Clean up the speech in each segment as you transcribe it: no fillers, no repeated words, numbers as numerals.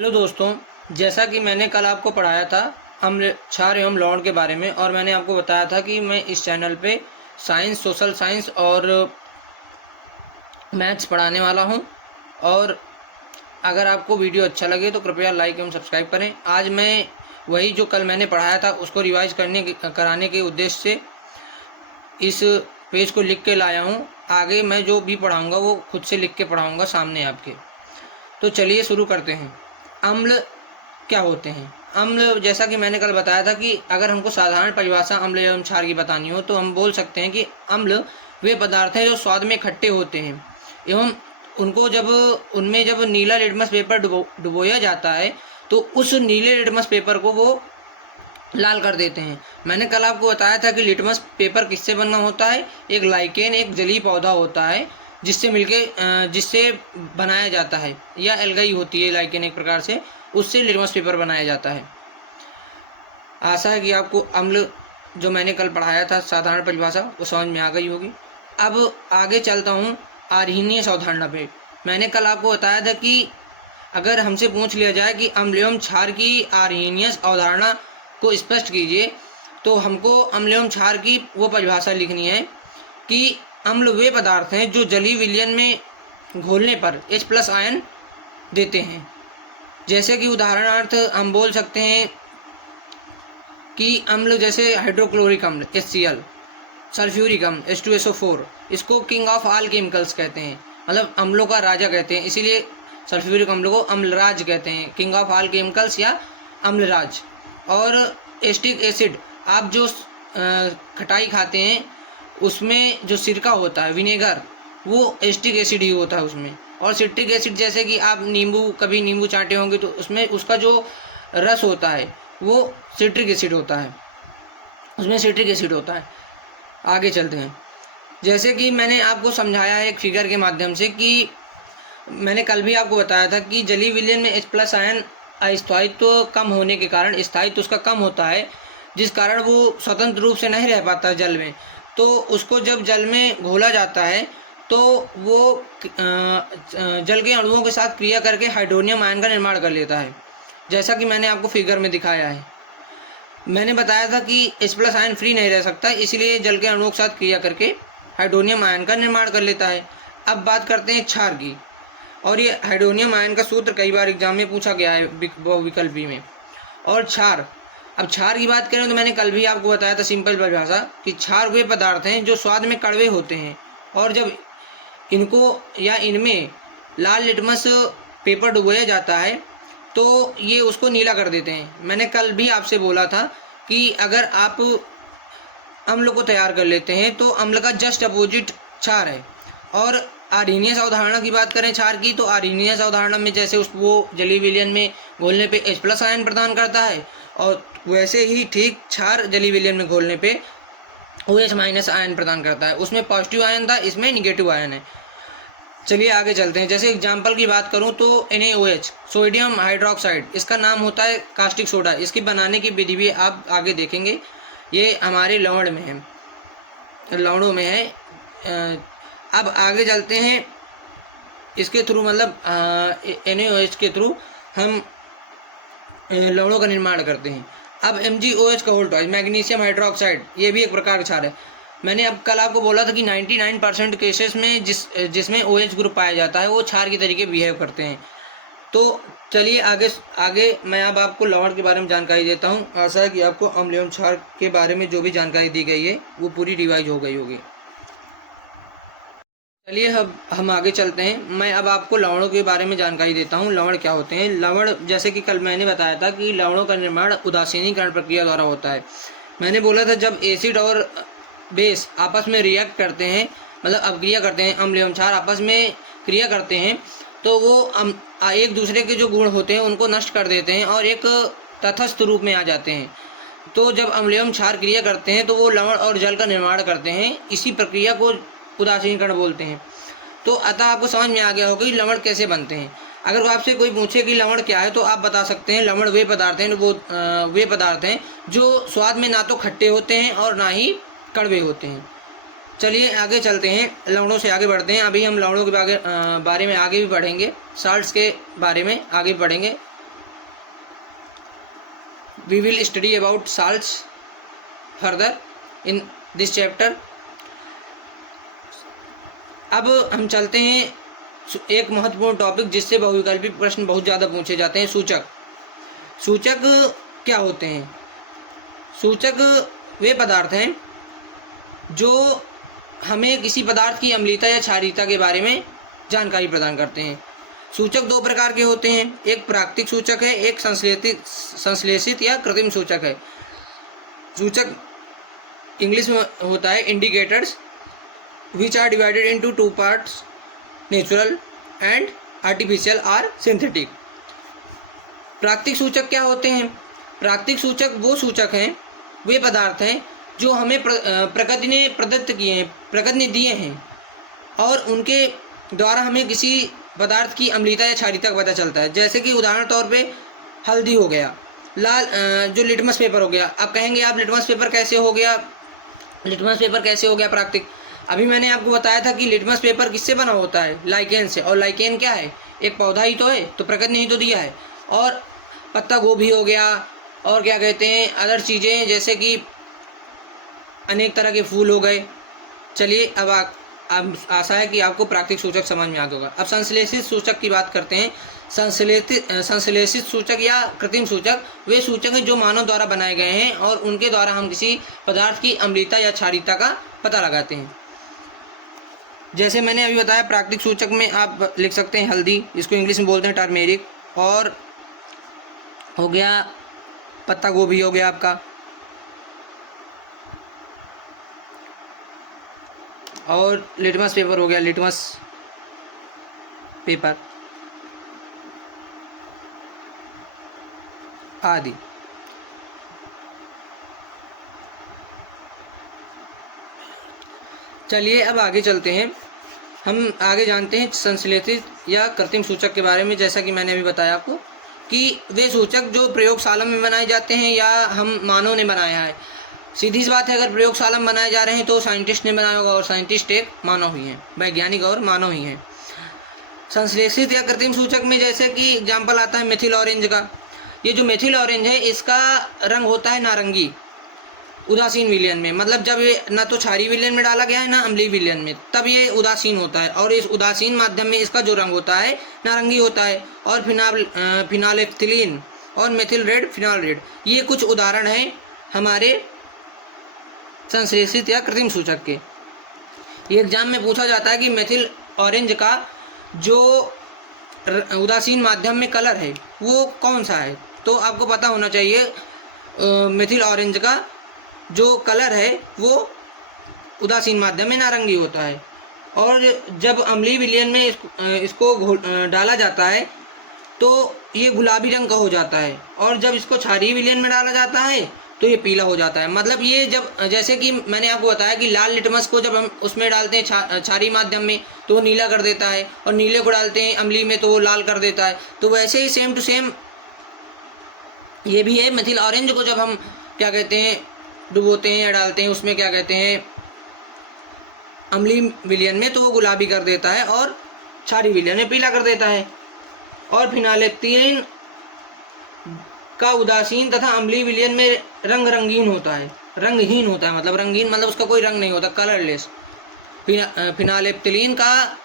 Hello दोस्तों, जैसा कि मैंने कल आपको पढ़ाया था अम्ल क्षार एवं लवण के बारे में, और मैंने आपको बताया था कि मैं इस चैनल पे साइंस, सोशल साइंस और मैथ्स पढ़ाने वाला हूं। और अगर आपको वीडियो अच्छा लगे तो कृपया लाइक एवं सब्सक्राइब करें। आज मैं वही जो कल मैंने पढ़ाया था उसको रिवाइज कराने के उद्देश्य से इस पेज को लिख के लाया हूँ। आगे मैं जो भी पढ़ाऊँगा वो खुद से लिख के पढ़ाऊँगा सामने आपके। तो चलिए शुरू करते हैं। अम्ल क्या होते हैं? अम्ल, जैसा कि मैंने कल बताया था कि अगर हमको साधारण परिभाषा अम्ल एवं क्षार की बतानी हो तो हम बोल सकते हैं कि अम्ल वे पदार्थ हैं जो स्वाद में खट्टे होते हैं एवं उनको जब नीला लिटमस पेपर डुबोया जाता है तो उस नीले लिटमस पेपर को वो लाल कर देते हैं। मैंने कल आपको बताया था कि लिटमस पेपर किससे बना होता है। एक लाइकेन, एक जलीय पौधा होता है जिससे बनाया जाता है, या एल्गाई होती है लाइकेन एक प्रकार से, उससे लिटमस पेपर बनाया जाता है। आशा है कि आपको अम्ल जो मैंने कल पढ़ाया था साधारण परिभाषा वो समझ में आ गई होगी। अब आगे चलता हूँ आर्हीनियस अवधारणा पे। मैंने कल आपको बताया था कि अगर हमसे पूछ लिया जाए कि अम्ल एवं क्षार की आर्हीनियस अवधारणा को स्पष्ट कीजिए, तो हमको अम्ल एवं क्षार की वो परिभाषा लिखनी है कि अम्ल वे पदार्थ हैं जो जलीय विलयन में घोलने पर H+ आयन देते हैं। जैसे कि उदाहरणार्थ हम बोल सकते हैं कि अम्ल जैसे हाइड्रोक्लोरिक अम्ल HCl, सल्फ्यूरिक अम्ल H2SO4, इसको किंग ऑफ ऑल केमिकल्स कहते हैं, मतलब अम्लों का राजा कहते हैं। इसीलिए सल्फ्यूरिक अम्ल को अम्लराज कहते हैं, किंग ऑफ ऑल केमिकल्स या अम्लराज। और एस्टिक एसिड, आप जो खटाई खाते हैं उसमें जो सिरका होता है, विनेगर, वो एस्टिक एसिड ही होता है उसमें। और सिट्रिक एसिड, जैसे कि आप कभी नींबू चाटे होंगे तो उसमें उसका जो रस होता है वो सिट्रिक एसिड होता है, उसमें सिट्रिक एसिड होता है। आगे चलते हैं। जैसे कि मैंने आपको समझाया है एक फिगर के माध्यम से कि मैंने कल भी आपको बताया था कि जलीय विलयन में H+ आयन अस्थायित्व कम होने के कारण, स्थायित्व उसका कम होता है, जिस कारण वो स्वतंत्र रूप से नहीं रह पाता जल में। तो उसको जब जल में घोला जाता है तो वो जल के अणुओं के साथ क्रिया करके हाइड्रोनियम आयन का निर्माण कर लेता है, जैसा कि मैंने आपको फिगर में दिखाया है। मैंने बताया था कि H+ आयन फ्री नहीं रह सकता, इसलिए जल के अणुओं के साथ क्रिया करके हाइड्रोनियम आयन का निर्माण कर लेता है। अब बात करते हैं क्षार की, और ये हाइड्रोनियम आयन का सूत्र कई बार एग्जाम में पूछा गया है विकल्प बी में। और क्षार, अब क्षार की बात करें तो मैंने कल भी आपको बताया था सिंपल परिभाषा कि क्षार वे पदार्थ हैं जो स्वाद में कड़वे होते हैं, और जब इनको या इनमें लाल लिटमस पेपर डुबोया जाता है तो ये उसको नीला कर देते हैं। मैंने कल भी आपसे बोला था कि अगर आप अम्ल को तैयार कर लेते हैं तो अम्ल का जस्ट अपोजिट क्षार है। और आर्हीनियस अवधारणा की बात करें क्षार की, तो आर्हीनियस अवधारणा में जैसे वो जलीय विलयन में घोलने पे H+ आयन प्रदान करता है, और वैसे ही ठीक क्षार जलीय विलयन में घोलने पे OH- आयन प्रदान करता है। उसमें पॉजिटिव आयन था, इसमें निगेटिव आयन है। चलिए आगे चलते हैं। जैसे एग्जाम्पल की बात करूं तो NaOH, सोडियम हाइड्रोक्साइड, इसका नाम होता है कास्टिक सोडा। इसकी बनाने की विधि भी आप आगे देखेंगे, ये हमारे लवण में है, लवणों में है। अब आगे चलते हैं। इसके थ्रू, मतलब NaOH के थ्रू हम लवणों का निर्माण करते हैं। अब MgOH का वोल्टेज, मैग्नीशियम हाइड्रोक्साइड, ये भी एक प्रकार का क्षार है। मैंने अब कल आपको बोला था कि 99% केसेस में जिसमें OH ग्रुप पाया जाता है वो क्षार की तरीके बिहेव करते हैं। तो चलिए आगे मैं अब आपको लवण के बारे में जानकारी देता हूँ। आशा है कि आपको अम्ल एवं क्षार के बारे में जो भी जानकारी दी गई है वो पूरी रिवाइज हो गई होगी। चलिए अब हम आगे चलते हैं। मैं अब आपको लवणों के बारे में जानकारी देता हूँ। लवण क्या होते हैं? लवण, जैसे कि कल मैंने बताया था कि लवणों का निर्माण उदासीनीकरण प्रक्रिया द्वारा होता है। मैंने बोला था जब एसिड और बेस आपस में रिएक्ट करते हैं, मतलब अभिक्रिया करते हैं, अम्ल एवं क्षार आपस में क्रिया करते हैं, तो वो एक दूसरे के जो गुण होते हैं उनको नष्ट कर देते हैं और एक तटस्थ रूप में आ जाते हैं। तो जब अम्ल एवं क्षार क्रिया करते हैं तो वो लवण और जल का निर्माण करते हैं। इसी प्रक्रिया को उदासीनीकरण बोलते हैं। तो अतः आपको समझ में आ गया होगा कि लवण कैसे बनते हैं। अगर आपसे कोई पूछे कि लवण क्या है तो आप बता सकते हैं लवण वे पदार्थ हैं जो स्वाद में ना तो खट्टे होते हैं और ना ही कड़वे होते हैं। चलिए आगे चलते हैं, लवणों से आगे बढ़ते हैं। अभी हम लवणों के बारे में आगे भी पढ़ेंगे, साल्ट्स के बारे में आगे बढ़ेंगे। We will study about salts further in this chapter. अब हम चलते हैं एक महत्वपूर्ण टॉपिक जिससे बहुविकल्पी प्रश्न बहुत ज़्यादा पूछे जाते हैं, सूचक। सूचक क्या होते हैं? सूचक वे पदार्थ हैं जो हमें किसी पदार्थ की अम्लीयता या क्षारीयता के बारे में जानकारी प्रदान करते हैं। सूचक दो प्रकार के होते हैं, एक प्राकृतिक सूचक है, एक संश्लेषित या कृत्रिम सूचक है। सूचक इंग्लिश में होता है indicators, which are divided into two parts, natural and artificial और सिंथेटिक। प्राकृतिक सूचक क्या होते हैं? प्राकृतिक सूचक वो सूचक हैं, वे पदार्थ हैं जो हमें प्रकृति ने प्रदत्त किए हैं, प्रकृति ने दिए हैं, और उनके द्वारा हमें किसी पदार्थ की अम्लीयता या क्षारीयता का पता चलता है। जैसे कि उदाहरण तौर पे हल्दी हो गया, लाल जो लिटमस पेपर हो गया। अब कहेंगे आप लिटमस पेपर कैसे हो गया, लिटमस पेपर कैसे हो गया प्राकृतिक? अभी मैंने आपको बताया था कि लिटमस पेपर किससे बना होता है? लाइकेन से। और लाइकेन क्या है? एक पौधा ही तो है, तो प्रकृति ने ही तो दिया है। और पत्ता गोभी हो गया, और क्या कहते हैं अदर चीज़ें, जैसे कि अनेक तरह के फूल हो गए। चलिए अब आशा है कि आपको प्राकृतिक सूचक समझ में आ गया होगा। अब संश्लेषित सूचक की बात करते हैं। संश्लेषित सूचक या कृत्रिम सूचक वे सूचक हैं जो मानव द्वारा बनाए गए हैं और उनके द्वारा हम किसी पदार्थ की अम्लीयता या क्षारीयता का पता लगाते हैं। जैसे मैंने अभी बताया, प्राकृतिक सूचक में आप लिख सकते हैं हल्दी, इसको इंग्लिश में बोलते हैं टर्मेरिक, और हो गया पत्ता गोभी हो गया आपका, और लिटमस पेपर हो गया, लिटमस पेपर आदि। चलिए अब आगे चलते हैं, हम आगे जानते हैं संश्लेषित या कृत्रिम सूचक के बारे में। जैसा कि मैंने अभी बताया आपको कि वे सूचक जो प्रयोगशाला में बनाए जाते हैं या हम मानव ने बनाया है। सीधी सी बात है, अगर प्रयोगशाला में बनाए जा रहे हैं तो साइंटिस्ट ने बनाया होगा, और साइंटिस्ट एक मानव ही हैं, वैज्ञानिक और मानव ही हैं। संश्लेषित या कृत्रिम सूचक में जैसे कि एग्जाम्पल आता है मेथिल ऑरेंज का। ये जो मेथिल ऑरेंज है, इसका रंग होता है नारंगी उदासीन विलयन में, मतलब जब ये ना तो क्षारीय विलयन में डाला गया है ना अम्लीय विलयन में, तब ये उदासीन होता है। और इस उदासीन माध्यम में इसका जो रंग होता है नारंगी होता है। और फिनालेफ्थिलीन और मेथिल रेड, फिनाल रेड, ये कुछ उदाहरण हैं हमारे संश्लेषित या कृत्रिम सूचक के। ये एग्जाम में पूछा जाता है कि मेथिल ऑरेंज का जो उदासीन माध्यम में कलर है वो कौन सा है, तो आपको पता होना चाहिए मेथिल ऑरेंज का जो कलर है वो उदासीन माध्यम में नारंगी होता है। और जब अम्लीय विलयन में इसको डाला जाता है तो ये गुलाबी रंग का हो जाता है, और जब इसको क्षारीय विलयन में डाला जाता है तो ये पीला हो जाता है। मतलब ये जब, जैसे कि मैंने आपको बताया कि लाल लिटमस को जब हम उसमें डालते हैं क्षारीय माध्यम में तो वो नीला कर देता है, और नीले को डालते हैं अम्लीय में तो वो लाल कर देता है। तो वैसे ही सेम टू सेम ये भी है, मेथिल ऑरेंज को जब हम क्या कहते हैं डुबोते हैं या डालते हैं उसमें क्या कहते हैं अम्लीय विलयन में, तो वो गुलाबी कर देता है, और क्षारीय विलयन में पीला कर देता है। और फिनालेफ्थिलीन का उदासीन तथा अम्लीय विलयन में रंगहीन होता है, मतलब रंगहीन मतलब उसका कोई रंग नहीं होता, कलरलेस। फिनालेफ्थिलीन का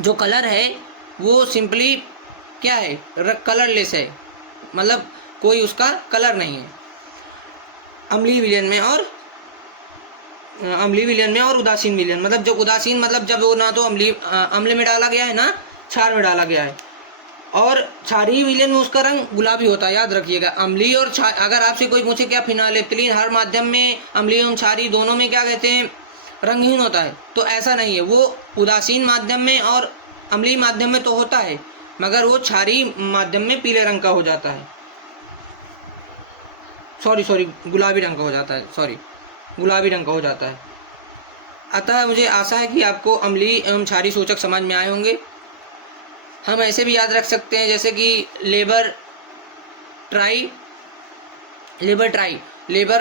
जो कलर है वो सिंपली क्या है, कलरलेस है, मतलब कोई उसका कलर नहीं है। अम्लीय विलयन में और उदासीन विलयन, मतलब जो उदासीन मतलब जब वो ना तो अम्ल में डाला गया है ना क्षार में डाला गया है, और क्षारीय विलयन में उसका रंग गुलाबी होता है। याद रखिएगा, अम्लीय और अगर आपसे कोई पूछे क्या फिनालेफ्थिलीन हर माध्यम में अम्लीय और क्षारीय दोनों में क्या कहते हैं रंगहीन होता है, तो ऐसा नहीं है। वो उदासीन माध्यम में और अम्लीय माध्यम में तो होता है, मगर वो क्षारीय माध्यम में पीले रंग का हो जाता है, सॉरी गुलाबी रंग का हो जाता है, गुलाबी रंग का हो जाता है। अतः मुझे आशा है कि आपको अम्लीय एवं क्षारीय सूचक समझ में आए होंगे। हम ऐसे भी याद रख सकते हैं जैसे कि लेबर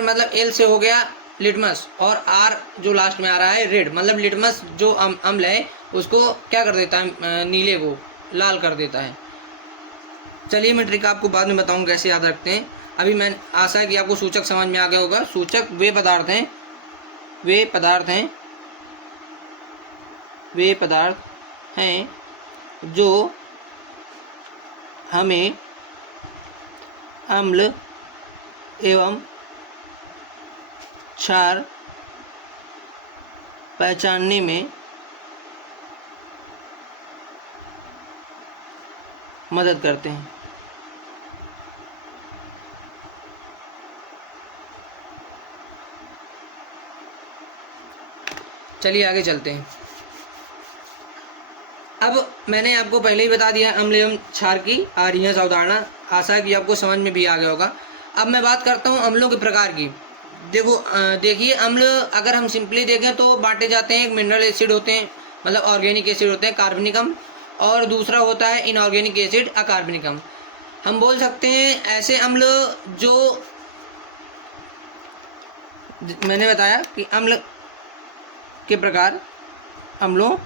मतलब एल से हो गया लिटमस, और आर जो लास्ट में आ रहा है रेड, मतलब लिटमस जो अम्ल है उसको क्या कर देता है, नीले को लाल कर देता है। चलिए मैं ट्रिक आपको बाद में बताऊँ कैसे याद रखते हैं। अभी मैं आशा है कि आपको सूचक समझ में आ गया होगा। सूचक वे पदार्थ हैं जो हमें अम्ल एवं क्षार पहचानने में मदद करते हैं। चलिए आगे चलते हैं। अब मैंने आपको पहले ही बता दिया अम्ल एवं क्षार की आर्यस अवधारणा, आशा है कि आपको समझ में भी आ गया होगा। अब मैं बात करता हूँ अम्लों के प्रकार की। देखिए अम्ल अगर हम सिंपली देखें तो बांटे जाते हैं। एक मिनरल एसिड होते हैं, मतलब ऑर्गेनिक एसिड होते हैं, कार्बनिक अम्ल, और दूसरा होता है इनऑर्गेनिक एसिड, अकार्बनिक अम्ल। हम बोल सकते हैं ऐसे अम्ल जो मैंने बताया कि अम्लों के प्रकार, अम्ल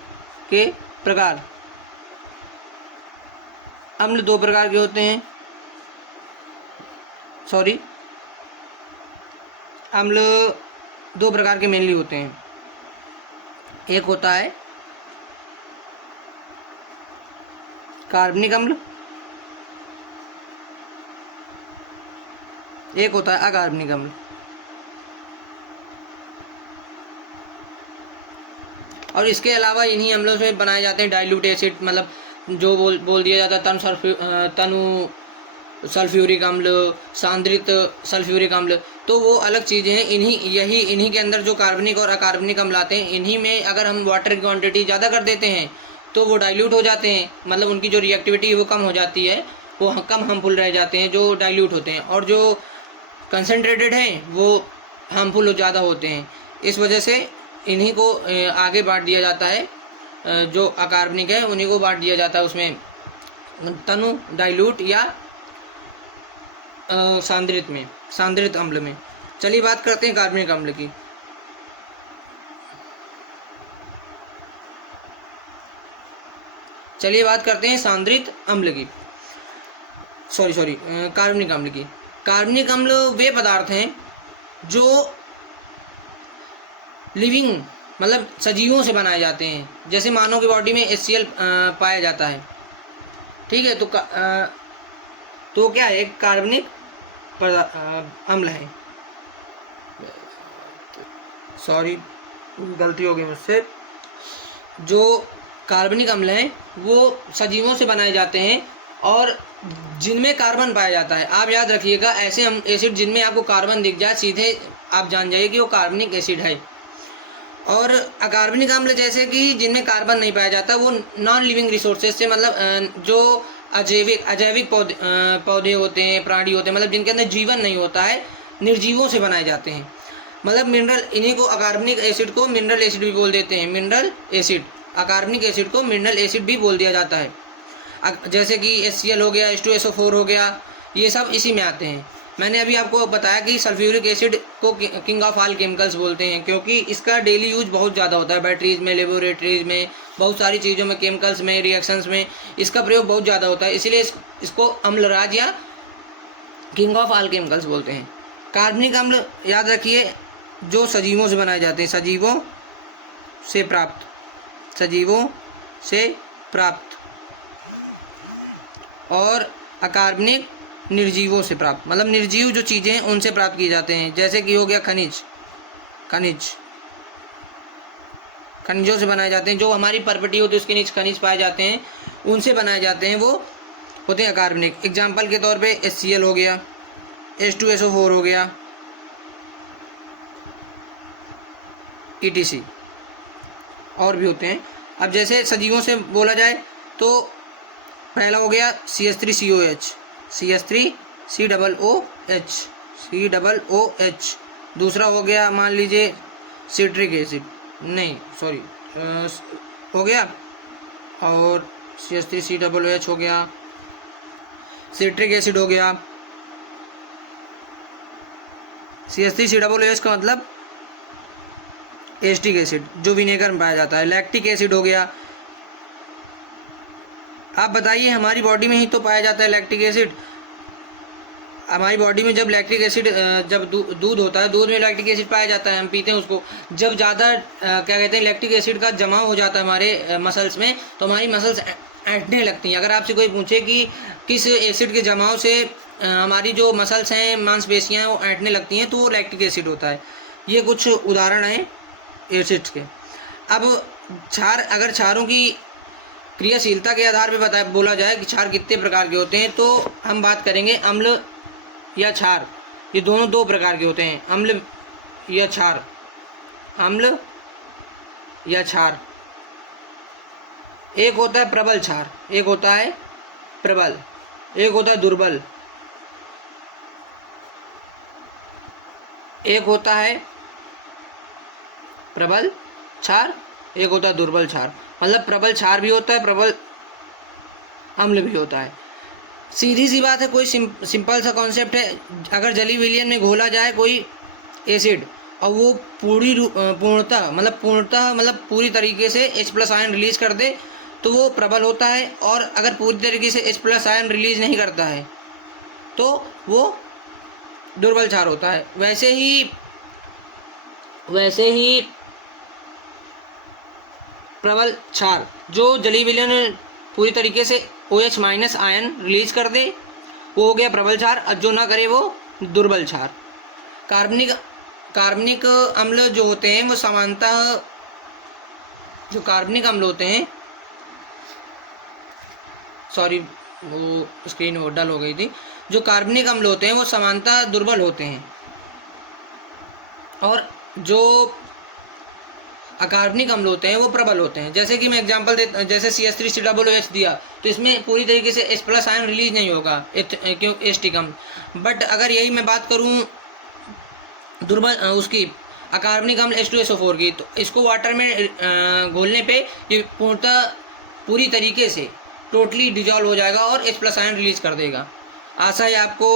दो प्रकार के होते हैं। अम्ल दो प्रकार के मेनली होते हैं। एक होता है कार्बनिक अम्ल, एक होता है अकार्बनिक अम्ल। और इसके अलावा इन्हीं अम्लों से बनाए जाते हैं डाइल्यूट एसिड, मतलब जो बोल दिया जाता है तनु सल्फ्यूरिक अम्ल, सांद्रित सल्फ्यूरिक अम्ल, तो वो अलग चीज़ें हैं। इन्हीं के अंदर जो कार्बनिक और अकार्बनिक अम्ल आते हैं, इन्हीं में अगर हम वाटर की क्वांटिटी ज़्यादा कर देते हैं तो वो डाइल्यूट हो जाते हैं, मतलब उनकी जो रिएक्टिविटी है वो कम हो जाती है, वो कम हार्मफुल रह जाते हैं जो डाइल्यूट होते हैं, और जो कंसनट्रेटेड हैं वो हार्मफुल ज़्यादा होते हैं। इस वजह से इन्हीं को आगे बांट दिया जाता है, जो अकार्बनिक है उन्हीं को बांट दिया जाता है उसमें तनु, डाइल्यूट या सांद्रित अम्ल में। चलिए बात करते हैं कार्बनिक अम्ल की। चलिए बात करते हैं सांद्रित अम्ल की, कार्बनिक अम्ल की। कार्बनिक अम्ल वे पदार्थ हैं जो लिविंग, मतलब सजीवों से बनाए जाते हैं। जैसे मानव की बॉडी में HCl पाया जाता है, ठीक है, तो क्या है, कार्बनिक अम्ल है। सॉरी, गलती हो गई मुझसे। जो कार्बनिक अम्ल हैं वो सजीवों से बनाए जाते हैं और जिनमें कार्बन पाया जाता है। आप याद रखिएगा, ऐसे एसिड जिनमें आपको कार्बन दिख जाए सीधे आप जान जाइए कि वो कार्बनिक एसिड है। और अकार्बनिक अम्ल जैसे कि जिनमें कार्बन नहीं पाया जाता, वो नॉन लिविंग रिसोर्सेज से, मतलब जो अजैविक पौधे होते हैं, प्राणी होते हैं, मतलब जिनके अंदर जीवन नहीं होता है, निर्जीवों से बनाए जाते हैं। मतलब मिनरल, इन्हीं को अकार्बनिक एसिड को मिनरल एसिड भी बोल देते हैं। मिनरल एसिड, अकार्बनिक एसिड को मिनरल एसिड भी बोल दिया जाता है। जैसे कि HCl हो गया, H2SO4 हो गया, ये सब इसी में आते हैं। मैंने अभी आपको बताया कि सल्फ्यूरिक एसिड को किंग ऑफ ऑल केमिकल्स बोलते हैं, क्योंकि इसका डेली यूज बहुत ज़्यादा होता है। बैटरीज में, लेबोरेटरीज में, बहुत सारी चीज़ों में, केमिकल्स में, रिएक्शंस में इसका प्रयोग बहुत ज़्यादा होता है, इसलिए इसको अम्लराज या किंग ऑफ ऑल केमिकल्स बोलते हैं। कार्बनिक अम्ल याद रखिए, जो सजीवों से बनाए जाते हैं, सजीवों से प्राप्त, और अकार्बनिक निर्जीवों से प्राप्त, मतलब निर्जीव जो चीज़ें हैं उनसे प्राप्त किए जाते हैं। जैसे कि हो गया खनिजों से बनाए जाते हैं। जो हमारी प्रॉपर्टी होती है उसके नीचे खनिज पाए जाते हैं, उनसे बनाए जाते हैं, वो होते हैं अकार्बनिक। एग्जाम्पल के तौर पे HCl हो गया, H2SO4 हो गया, ETC, और भी होते हैं। अब जैसे सजीवों से बोला जाए तो पहला हो गया CH3COH, दूसरा हो गया मान लीजिए सिट्रिक एसिड, हो गया, और CH3COOH हो गया, सिट्रिक एसिड हो गया। CH3COOH का मतलब एसिटिक एसिड, जो विनेगर में पाया जाता है। लैक्टिक एसिड हो गया। आप बताइए, हमारी बॉडी में ही तो पाया जाता है लैक्टिक एसिड, हमारी बॉडी में जब लैक्टिक एसिड जब दूध होता है, दूध में लैक्टिक एसिड पाया जाता है, हम पीते हैं उसको। जब ज़्यादा क्या कहते हैं लैक्टिक एसिड का जमाव हो जाता है हमारे मसल्स में, तो हमारी मसल्स ऐंठने लगती हैं। अगर आपसे कोई पूछे कि किस एसिड के जमाव से हमारी जो मसल्स हैं, मांसपेशियाँ हैं, वो ऐंठने लगती हैं, तो वो लैक्टिक एसिड होता है। ये कुछ उदाहरण हैं एसिड्स के। अब क्षार, अगर क्षारों की क्रियाशीलता के आधार पर बोला जाए कि क्षार कितने प्रकार के होते हैं, तो हम बात करेंगे अम्ल या क्षार। ये दोनों दो प्रकार के होते हैं, अम्ल या क्षार। अम्ल या क्षार। एक होता है प्रबल क्षार, एक होता है प्रबल, एक होता है दुर्बल, एक होता है प्रबल क्षार, एक होता है दुर्बल क्षार। मतलब प्रबल क्षार भी होता है, प्रबल अम्ल भी होता है। सीधी सी बात है, कोई सिंपल सा कॉन्सेप्ट है। अगर जली विलयन में घोला जाए कोई एसिड और वो पूर्णतः मतलब पूरी तरीके से H+ आयन रिलीज कर दे, तो वो प्रबल होता है। और अगर पूरी तरीके से H+ आयन रिलीज नहीं करता है तो वो दुर्बल क्षार होता है। वैसे ही प्रबल क्षार, जो जली विलयन पूरी तरीके से OH- आयन रिलीज कर दे, वो हो गया प्रबल क्षार। और जो ना करे वो दुर्बल क्षार। कार्बनिक अम्ल जो होते हैं वो सामान्यतः, जो कार्बनिक अम्ल होते हैं, सॉरी वो स्क्रीन वो डल हो गई थी। जो कार्बनिक अम्ल होते हैं वो सामान्यतः दुर्बल होते हैं, और जो अकार्बनिक अम्ल होते हैं वो प्रबल होते हैं। जैसे कि मैं एग्जांपल जैसे CH3COOH दिया, तो इसमें पूरी तरीके से H+ आयन रिलीज नहीं होगा क्यों, एस्टिक अम्ल। बट अगर यही मैं बात करूं दुर्बल उसकी अकार्बनिक अम्ल H2SO4 की, तो इसको वाटर में घोलने पे ये पूरी तरीके से टोटली डिजॉल्व हो जाएगा और H+ आयन रिलीज कर देगा। आशा है आपको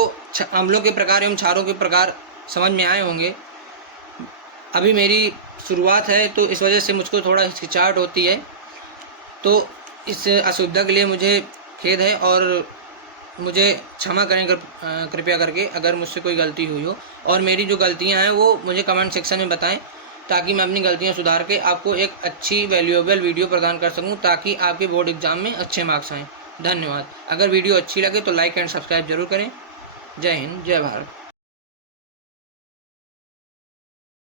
अम्लों के प्रकार एवं क्षारों के प्रकार समझ में आए होंगे। अभी मेरी शुरुआत है, तो इस वजह से मुझको थोड़ा हिचकिचाहट होती है, तो इस असुविधा के लिए मुझे खेद है और मुझे क्षमा करें कृपया करके अगर मुझसे कोई गलती हुई हो। और मेरी जो गलतियां हैं वो मुझे कमेंट सेक्शन में बताएं, ताकि मैं अपनी गलतियां सुधार के आपको एक अच्छी वैल्यूएबल वीडियो प्रदान कर सकूं, ताकि आपके बोर्ड एग्ज़ाम में अच्छे मार्क्स आएँ। धन्यवाद। अगर वीडियो अच्छी लगे तो लाइक एंड सब्सक्राइब जरूर करें। जय हिंद, जय भारत।